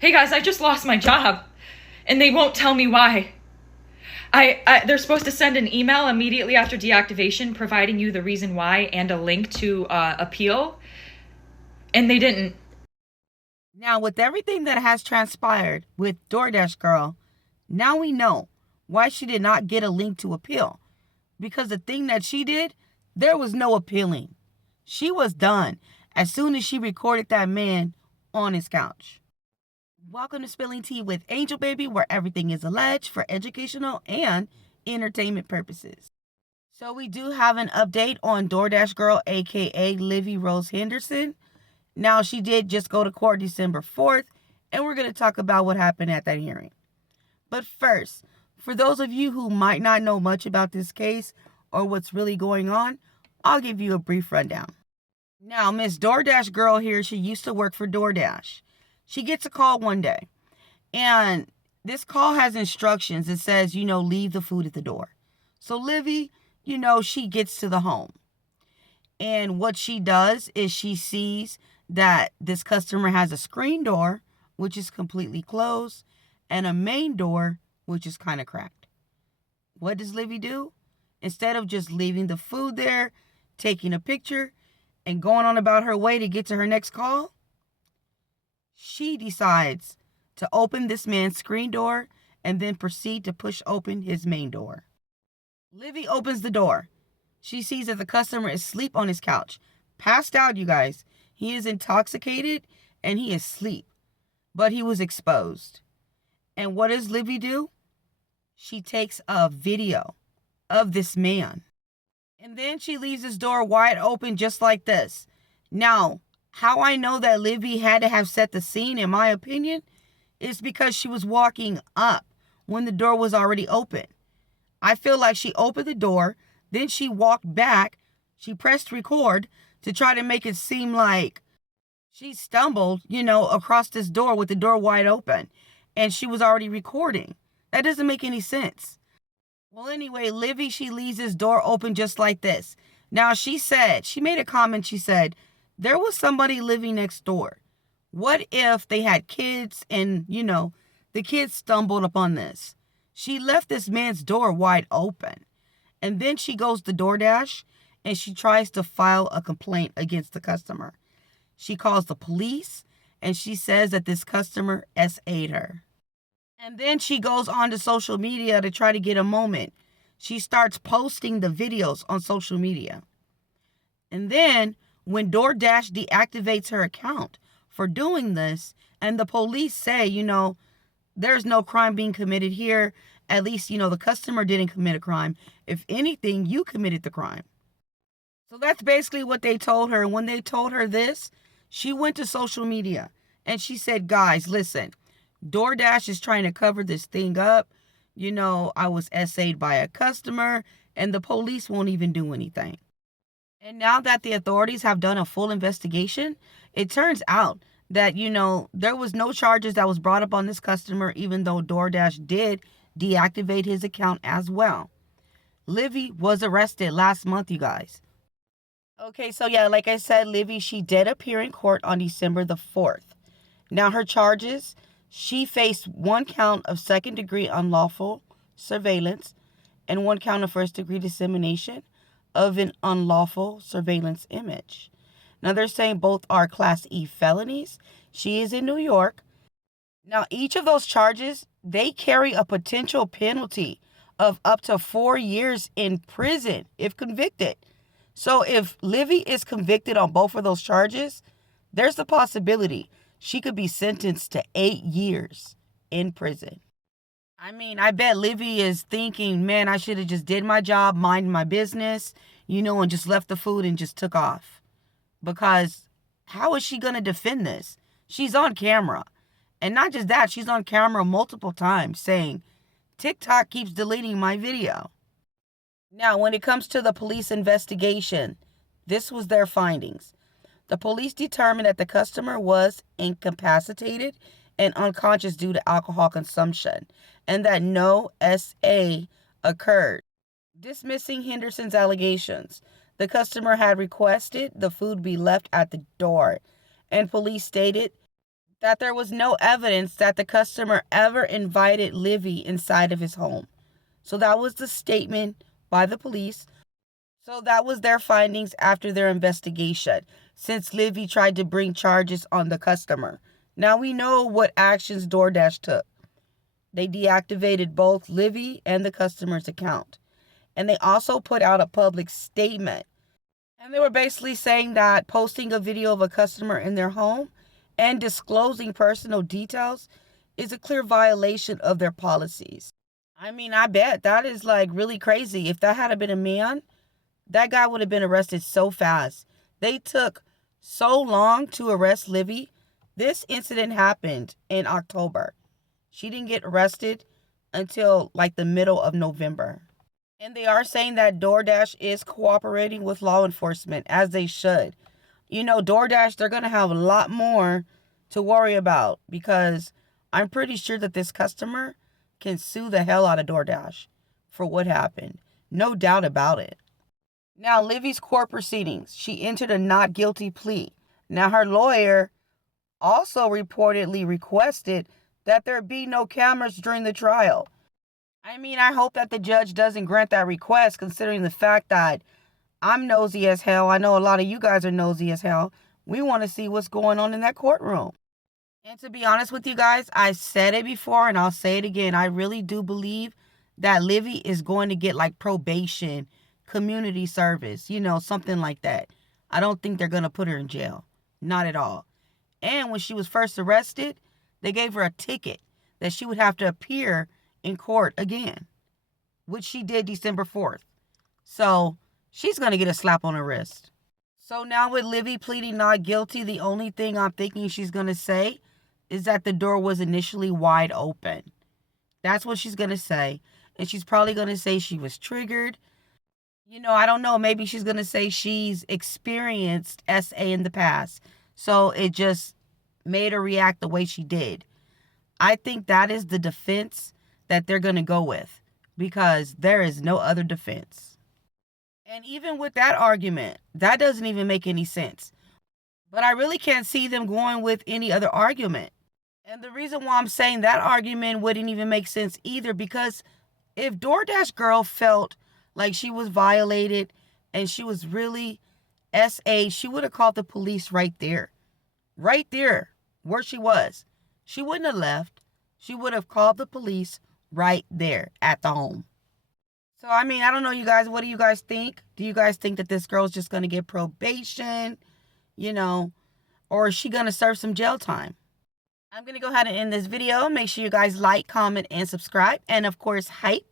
Hey guys, I just lost my job, and they won't tell me why. They're supposed to send an email immediately after deactivation providing you the reason why and a link to appeal, and they didn't. Now, with everything that has transpired with DoorDash Girl, now we know why she did not get a link to appeal. Because the thing that she did, there was no appealing. She was done as soon as she recorded that man on his couch. Welcome to Spilling Tea with Angel Baby, where everything is alleged for educational and entertainment purposes. So we do have an update on DoorDash Girl, aka Livy Rose Henderson. Now, she did just go to court December 4th, and we're going to talk about what happened at that hearing. But first, for those of you who might not know much about this case or what's really going on, I'll give you a brief rundown. Now, Miss DoorDash Girl here, she used to work for DoorDash. She gets a call one day, and this call has instructions. It says, leave the food at the door. So Livy, she gets to the home. And what she does is she sees that this customer has a screen door, which is completely closed, and a main door, which is kind of cracked. What does Livy do? Instead of just leaving the food there, taking a picture, and going on about her way to get to her next call, she decides to open this man's screen door and then proceed to push open his main door. Livy opens the door. She sees that the customer is asleep on his couch. Passed out, you guys. He is intoxicated and he is asleep. But he was exposed. And what does Livy do? She takes a video of this man. And then she leaves his door wide open just like this. Now, how I know that Livy had to have set the scene, in my opinion, is because she was walking up when the door was already open. I feel like she opened the door, then she walked back, she pressed record to try to make it seem like she stumbled, across this door with the door wide open, and she was already recording. That doesn't make any sense. Well, anyway, Livy, she leaves this door open just like this. Now, she made a comment, she said, there was somebody living next door. What if they had kids and, the kids stumbled upon this? She left this man's door wide open. And then she goes to DoorDash and she tries to file a complaint against the customer. She calls the police and she says that this customer SA'd her. And then she goes on to social media to try to get a moment. She starts posting the videos on social media. And then when DoorDash deactivates her account for doing this, and the police say, there's no crime being committed here. At least, the customer didn't commit a crime. If anything, you committed the crime. So that's basically what they told her. When they told her this, she went to social media and she said, guys, listen, DoorDash is trying to cover this thing up. I was SA'd by a customer and the police won't even do anything. And now that the authorities have done a full investigation, it turns out that, there was no charges that was brought up on this customer, even though DoorDash did deactivate his account as well. Livy was arrested last month, you guys. Okay, so yeah, like I said, Livy, she did appear in court on December the 4th. Now, her charges, she faced one count of second-degree unlawful surveillance and one count of first-degree dissemination of an unlawful surveillance image. Now, they're saying both are Class E felonies. She is in New York. Now, each of those charges, they carry a potential penalty of up to 4 years in prison if convicted. So if Livy is convicted on both of those charges, there's the possibility she could be sentenced to 8 years in prison. I mean, I bet Livy is thinking, man, I should have just did my job, mind my business, and just left the food and just took off. Because how is she going to defend this? She's on camera. And not just that, she's on camera multiple times saying, TikTok keeps deleting my video. Now, when it comes to the police investigation, this was their findings. The police determined that the customer was incapacitated and unconscious due to alcohol consumption, and that no SA occurred. Dismissing Henderson's allegations, the customer had requested the food be left at the door, and police stated that there was no evidence that the customer ever invited Livy inside of his home. So that was the statement by the police. So that was their findings after their investigation, since Livy tried to bring charges on the customer. Now we know what actions DoorDash took. They deactivated both Livy and the customer's account. And they also put out a public statement. And they were basically saying that posting a video of a customer in their home and disclosing personal details is a clear violation of their policies. I mean, I bet that is like really crazy. If that had been a man, that guy would have been arrested so fast. They took so long to arrest Livy. This incident happened in October. She didn't get arrested until like the middle of November. And they are saying that DoorDash is cooperating with law enforcement, as they should. You know, DoorDash, they're going to have a lot more to worry about, because I'm pretty sure that this customer can sue the hell out of DoorDash for what happened. No doubt about it. Now, Livy's court proceedings. She entered a not guilty plea. Now, her lawyer also reportedly requested that there be no cameras during the trial. I mean, I hope that the judge doesn't grant that request, considering the fact that I'm nosy as hell. I know a lot of you guys are nosy as hell. We want to see what's going on in that courtroom. And to be honest with you guys, I said it before and I'll say it again. I really do believe that Livy is going to get like probation, community service, something like that. I don't think they're going to put her in jail. Not at all. And when she was first arrested, they gave her a ticket that she would have to appear in court again, which she did December 4th. So she's going to get a slap on her wrist. So now with Livy pleading not guilty, the only thing I'm thinking she's going to say is that the door was initially wide open. That's what she's going to say. And she's probably going to say she was triggered. I don't know. Maybe she's going to say she's experienced SA in the past, so it just made her react the way she did. I think that is the defense that they're going to go with, because there is no other defense. And even with that argument, that doesn't even make any sense. But I really can't see them going with any other argument. And the reason why I'm saying that argument wouldn't even make sense either, because if DoorDash girl felt like she was violated and she was really SA, she would have called the police right there. Right there where she was. She wouldn't have left. She would have called the police right there at the home. So, I mean, I don't know, you guys. What do you guys think? Do you guys think that this girl's just going to get probation, or is she going to serve some jail time? I'm going to go ahead and end this video. Make sure you guys like, comment, and subscribe. And, of course, hype.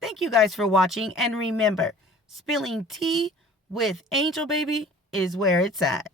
Thank you guys for watching. And remember, spilling tea with Angel Baby is where it's at.